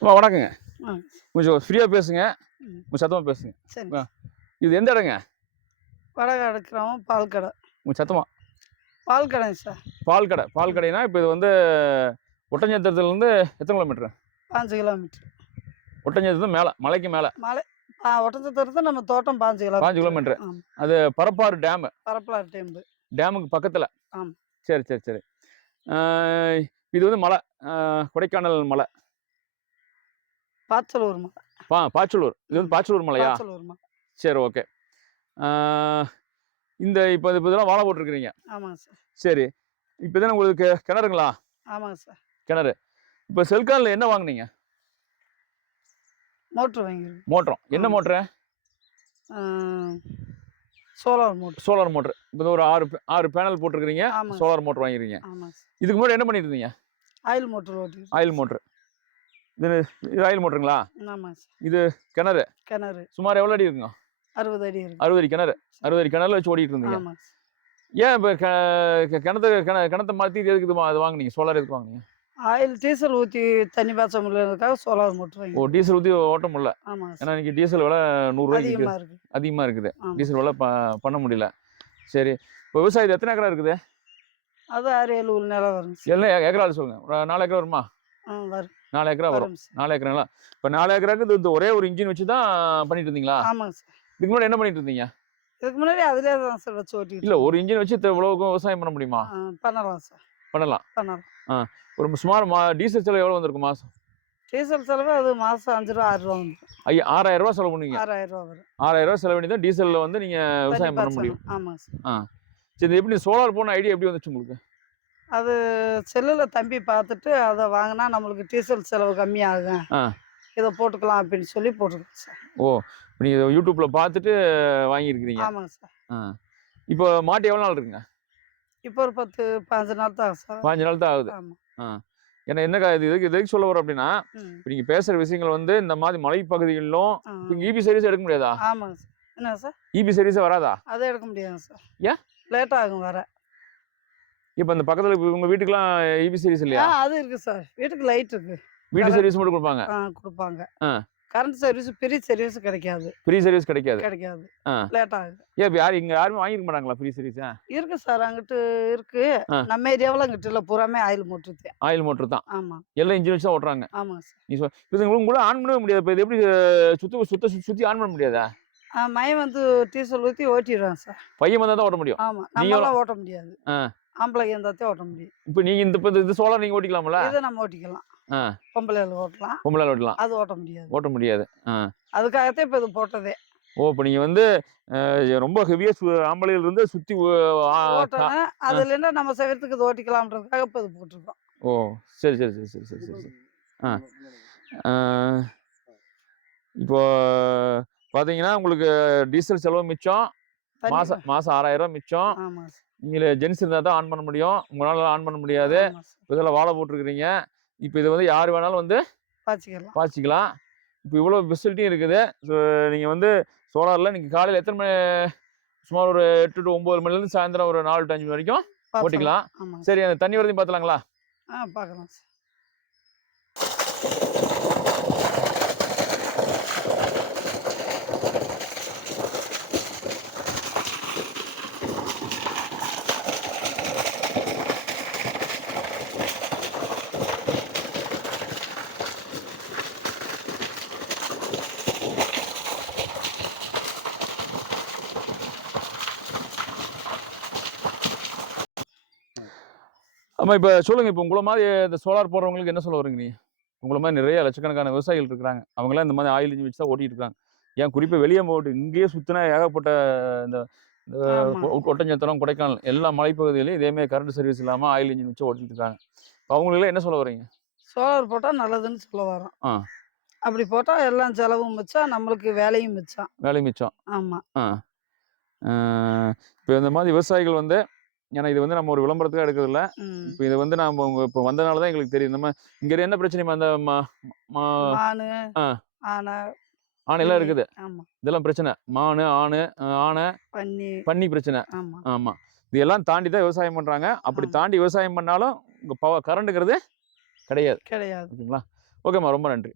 அம்மா வணக்கங்க. கொஞ்சம் ஃப்ரீயாக பேசுங்க. கொஞ்சம் சத்தமாக பேசுங்க. இது எந்த இடங்க? வடகாடு கிராமம் பால் கடை. கொஞ்சம் சத்தமாக பால் கடைங்க சார். பால் கடை. பால் கடைனா இப்போ இது வந்து ஒட்டஞ்சத்திரத்துலேருந்து எத்தனை கிலோமீட்டர்? பாஞ்சு கிலோமீட்டர். ஒட்டஞ்சத்திரம் மேலே மலைக்கு மேலே. மலை ஆ ஒட்டச்சத்திரத்து நம்ம தோட்டம் பாஞ்சு கிலோமீட்டர். பாஞ்சு கிலோமீட்டர். ஆமாம் அது பரப்பாறு டேமு. பரப்பலாறு டேம்பு டேமுக்கு பக்கத்தில். ஆம். சரி சரி சரி. இது வந்து மலை. கொடைக்கானல் மலை. பாச்சலூர் மலை பா பாச்சலூர். இது வந்து பாச்சலூர் மலையா? பாச்சலூர் மலை சரி ஓகே. இந்த இப்போ இப்போ இதெல்லாம் வாழை போட்டிருக்கிறீங்க. ஆமாங்க சார். சரி. இப்போ தானே உங்களுக்கு கிணறுங்களா? ஆமாங்க சார். கிணறு. இப்போ செல்கானில் என்ன வாங்குனீங்க? மோட்ரு வாங்கியிருக்கோம் மோட்டரும் என்ன ஆமா. Motor solar motor. Solar motor. இப்போ ஒரு ஆறு ஆறு பேனல் போட்டிருக்கிறீங்க. சோலார் மோட்டர் வாங்கிருக்கீங்க. இதுக்கு முன்னாடி என்ன பண்ணிட்டு இருந்தீங்க? ஆயில் மோட்ரு ஓட்டி ஆயில் மோட்ரு. இது இது ஆயில் மோட்டருங்களா? ஆமாங்க சார். கிணறு. கிணறு. சுமார் எவ்வளோ அடி இருக்குங்க? அறுபது அடி இருக்கு. அறுபது அடி கிணறு. அறுபது அடி கிணறுல வச்சு ஓடிட்டு இருந்தீங்க. ஏன் இப்போ கிணத்து கிண கிணத்தை மாற்றி எதுக்கு இது இது வாங்குனீங்க? சோலார் எதுக்கு வாங்குனீங்க? ஆயில் டீசல் ஊற்றி தண்ணி பாய்ச்ச முடியறதுக்காக சோலார் மோட்ரு ஓ டீசல் ஊற்றி ஓட்ட முடியல. ஏன்னா இன்னைக்கு டீசல் விலை நூறுரூவாய்க்கு அதிகமாக இருக்கு. அதிகமாக இருக்குது. ஆமாம் டீசல் விலை ப பண்ண முடியல. சரி. இப்போ விவசாயத்து எத்தனை ஏக்கரா இருக்குது? அது ஆறு ஏழு நிலம் சார். எல்லாம் ஏக்கரா சொல்லுங்க. ஒரு நாலு ஏக்கரா வருமா? வரும் நாலு ஏக்கரா வரும். சார். நாலு ஏக்கராங்களா? இப்போ நாலு ஏக்கராக்கு இது இந்த ஒரே ஒரு இன்ஜின் வச்சு தான் பண்ணிட்டு இருந்தீங்களா? ஆமாங்க சார். இதுக்கு முன்னாடி என்ன பண்ணிட்டு இருந்தீங்க? இதுக்கு முன்னாடி அதிலே தான் சார் வச்சு ஓட்டிட்டு இல்லை ஒரு இன்ஜின் வச்சு இவ்வளவுக்கும் விவசாயம் பண்ண முடியுமா? ஆ, பண்ணலாம் சார். பண்ணலாம். பண்ணலாம். ஒரு சுமார் மா டீசல் செலவு எவ்வளோ வந்திருக்கும்? மாதம் டீசல் செலவு அது மாதம் அஞ்சு ரூபா ஆறு ரூபா ஐயா ஆறாயிரம் ரூபா செலவு பண்ணுவீங்க. ஆறாயிரம் ரூபா வரும். ஆறாயிரம் ரூபா செலவு பண்ணி தான் டீசலில் வந்து நீங்கள் விவசாயம் பண்ண. முடியும். ஆமாங்க சார். சரி இது எப்படி சோலார் போன ஐடியா எப்படி வந்துச்சு உங்களுக்கு? அது செல்லில் தம்பி பார்த்துட்டு அதை வாங்கினா நம்மளுக்கு டீசல் செலவு கம்மியாகும். இதை போட்டுக்கலாம் அப்படின்னு சொல்லி போட்டுருக்கோம் சார். ஓ நீங்கள் யூடியூப்பில் பார்த்துட்டு வாங்கியிருக்கிறீங்க. ஆமாங்க சார். இப்போ மாட்டு எவ்வளோ நாள் இருக்குங்க? இப்போ ஒரு பத்து பாஞ்சு நாள் தான் சார். பாஞ்சு நாள் தான் ஆகுது. ஆமாம் ஏன்னா என்ன இது எதுக்கு எதுக்கு சொல்ல வரோம் அப்படின்னா இப்போ நீங்கள் பேசுகிற விஷயங்கள் வந்து இந்த மாதிரி மலைப்பகுதிகளிலும் ஆ. இங்கே இபி சர்வீஸ் எடுக்க முடியாதா? ஆமாங்க சார். என்ன சார்? இபி சர்வீஸே வராதா? அதை எடுக்க முடியாதுங்க சார். ஏன்? லேட் ஆகும் வர இப்போ இந்த பக்கத்தில் உங்கள் வீட்டுக்குலாம் இபி சர்வீஸ் ஆ இல்லையா? அது இருக்கு சார். வீட்டுக்கு லைட் இருக்கு. வீட்டு. சர்வீஸ் மட்டும் கொடுப்பாங்க? ஆ கொடுப்பாங்க. கரண்ட் சர்வீஸ் பெரிய சர்வீஸ் கிடைக்காது. ஃப்ரீ சர்வீஸ் கிடைக்காது? கிடைக்காது. லேட் ஆகுது. ஏன் யாரும் இங்கே யாருமே வாங்கிருக்க மாட்டாங்களா ஃப்ரீ சர்வீஸ் இருக்கு சார் அங்கிட்டு இருக்கு. நம்ம ஏரியாவில் அங்கிட்டு இல்லை பூராமே ஆயில் மூட்டுது ஆயில் மோட்டர் தான். ஆமாம் எல்லாம் இன்ஜின் தான் ஓட்டுறாங்க. ஆமாங்க சார். நீ சொல் இது கூட ஆன் பண்ணவே முடியாது. இப்போ இது எப்படி சுத்த சுத்த சுற்றி ஆன் பண்ண முடியாதா? மயம் வந்து டீசல் ஊற்றி ஓட்டிடுவேன் சார். பையன் வந்தால் தான் ஓட்ட முடியும். நீங்களும்? நம்மளாம் ஓட்ட முடியாது. ஆம்பளை இருந்தாத்தே ஓட்ட முடியும். இப்போ நீங்கள் இந்த இப்போ இது சோலார் நீங்கள் ஓட்டிக்கலாம்ல? இதை நம்ம ஓட்டிக்கலாம். ஆ. பொம்பளைகள் ஓட்டலாம். பொம்பளை ஓட்டலாம். அது ஓட்ட முடியாது. ஓட்ட முடியாது. அதுக்காகத்தான் இப்போ இது போட்டதே. ஓ இப்போ நீங்கள் வந்து ரொம்ப ஹெவியாக ஆம்பளைகள் இருந்து சுற்றி ஓட்டணும். அது இல்லைன்னா நம்ம செய்யறதுக்கு இது ஓட்டிக்கலாம்ன்றதுக்காக இப்போ இது போட்டிருக்கோம். ஓ சரி சரி சரி சரி சரி சரி. சரி ஆ. இப்போ பார்த்தீங்கன்னா உங்களுக்கு டீசல் செலவு மிச்சம். மாதம் மாதம் ஆறாயிரம் மிச்சம். நீங்கள் ஜென்ஸ் இருந்தால் தான் ஆன் பண்ண முடியும். உங்களால் ஆன் பண்ண முடியாது. இதில் வாழை போட்டிருக்கிறீங்க. இப்போ இது வந்து யார் வேணாலும் வந்து பாய்ச்சிக்கலாம். பாய்ச்சிக்கலாம். இப்போ இவ்வளோ ஃபெசிலிட்டியும் இருக்குது. ஸோ நீங்கள் வந்து சோலாரில் நீங்கள் காலையில் எத்தனை மணி சுமார் ஒரு எட்டு டு ஒம்பது மணிலேருந்து சாயந்தரம் ஒரு நாலு டு அஞ்சு மணி வரைக்கும். ஓட்டிக்கலாம். சரி அந்த தண்ணி வரதையும் பார்த்துலாங்களா ஆ பார்க்கலாம் சார் ஆமாம் இப்போ சொல்லுங்கள் இப்போ உங்களை மாதிரி இந்த சோலார் போடுறவங்களுக்கு என்ன சொல்ல வரீங்க நீ உங்களை மாதிரி நிறைய லட்சக்கணக்கான விவசாயிகள் இருக்கிறாங்க. அவங்களாம் இந்த மாதிரி ஆயில் இன்ஜின் வச்சு தான் ஓட்டிட்டு இருக்காங்க. ஏன் குறிப்பாக வெளியே போட்டு இங்கேயே சுற்றினா ஏகப்பட்ட இந்த இந்த ஒட்டஞ்சத்திரம் கொடைக்கானல் எல்லா மலைப்பகுதியிலையும் இதேமாதிரி கரண்ட் சர்வீஸ் இல்லாமல் ஆயில் இன்ஜின் வச்சு ஓட்டிட்டு இருக்காங்க. இப்போ அவங்களுக்குலாம் என்ன சொல்ல வரீங்க சோலார் போட்டால் நல்லதுன்னு சொல்ல வரோம் ஆ. அப்படி போட்டால் எல்லாம் செலவும் மிச்சம் நம்மளுக்கு வேலையும் மிச்சம். வேலை மிச்சம். ஆமாம் இப்போ இந்த மாதிரி விவசாயிகள் வந்து ஏன்னா இது வந்து நம்ம ஒரு விளம்பரத்துக்காக எடுக்கிறதில்ல. ம். இப்போ இது வந்து நம்ம இப்போ வந்தனால தான் எங்களுக்கு தெரியும். நம்ம இங்கே என்ன பிரச்சனைமா அந்த ம- மா- மானு ஆ. ஆனை ஆணையெல்லாம் இருக்குது. இதெல்லாம் பிரச்சனை. மானு ஆணு ஆனை பன்னி. பன்னி பிரச்சனை. ஆமா. இது எல்லாம் தாண்டி தான் விவசாயம் பண்றாங்க. அப்படி. தாண்டி விவசாயம் பண்ணாலும் உங்க பவர் கரண்ட்டுங்கிறது கிடையாது. கிடையாது. ஓகேங்களா? ஓகேம்மா. ரொம்ப நன்றி.